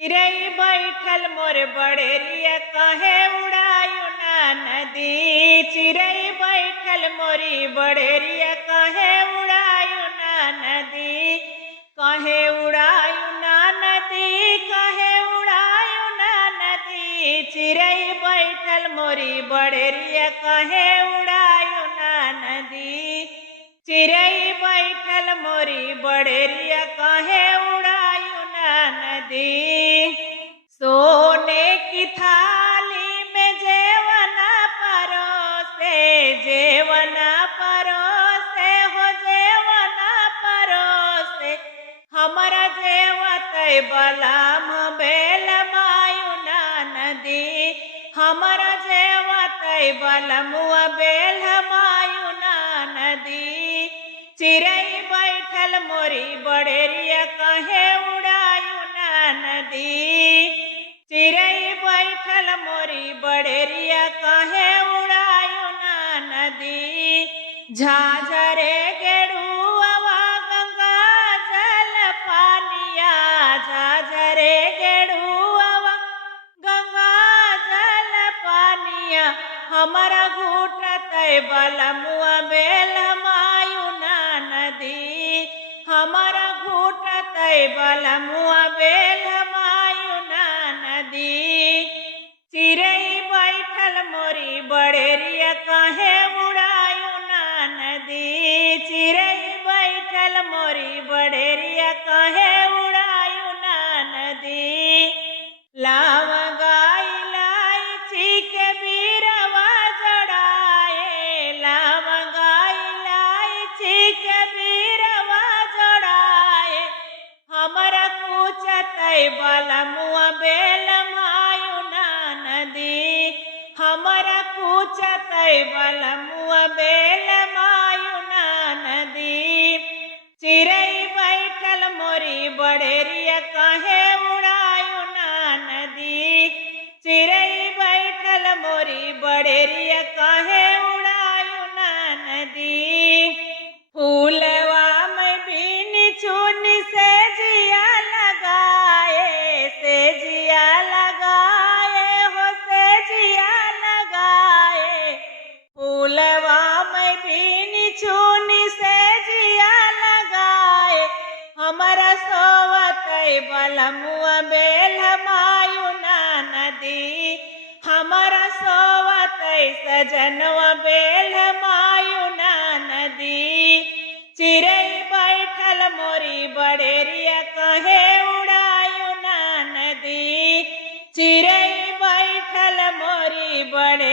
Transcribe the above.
चिरई बैठल मोर बड़ेरिया कहे उड़ायु ना नदी। चिरई बैठल मोरी बड़ेरिया कहे उड़ायु ना नदी। कहे उड़ायु ना नदी, कहे उड़ायु ना नदी। चिरई बैठल मोरी बड़ेरिया कहे उड़ायु ना नदी। चिरई बैठल मोरी बड़ेरिया कहे उड़ायु ना नदी। सोने की थाली में जेवना परोसे, जेवना परोसे हो जेवना परोसे। हमरा जेवतै बलम बेल मायु ना नदी। हमरा जेवतै बलमुआ बेल मायु ना नदी। चिरई बैठल मोरी बड़ेरिया कहे उड़ायु ना नदी। चिरई बैठल मोरी बड़ेरिया कहे उड़ायु ना नदी। झाझरे गेड़ुआ गंगा जल पानिया, झाझरे गेड़ुआ गंगा जल पानिया। हमरा घूटतै बलमुआ बेल मायु ना नदी। हमरा घूटतै बलमुआ बेल मायु ना नदी। चिरई बैठल मोरी बड़ेरिया कहे उड़ायु ना नदी। चिरई बैठल मोरी बड़ेरिया कहे उड़ायु ना नदी। लावंगा इलायची के बीरवा जड़ाए, लावंगा इलायची के बीरवा जड़ाए। हमरा पूछतै बलमुआ बेल मायु ना नदी। हमरा पूछतै बलमुआ बेल मायु ना नदी। चिरई बैठल मोरी बड़ेरिया कहे उड़ायु ना नदी। चिरई बैठल मोरी बड़ेरिया कहे उड़ायु ना नदी। फूलवा में बीन चुनी से जिया लगाए, से जिया लगाए हो से जिया लगाए। फूलवा में बीन चुनी से जिया लगाए। हमरा सोवतै बलमुआ बेल मायु ना नदी। हमरा सोवतै सजनवा बेल मायु ना नदी। चिरई बैठल मोरी बड़ेरिया कहे उड़ायु ना नदी। चिरई बैठल मोरी बड़े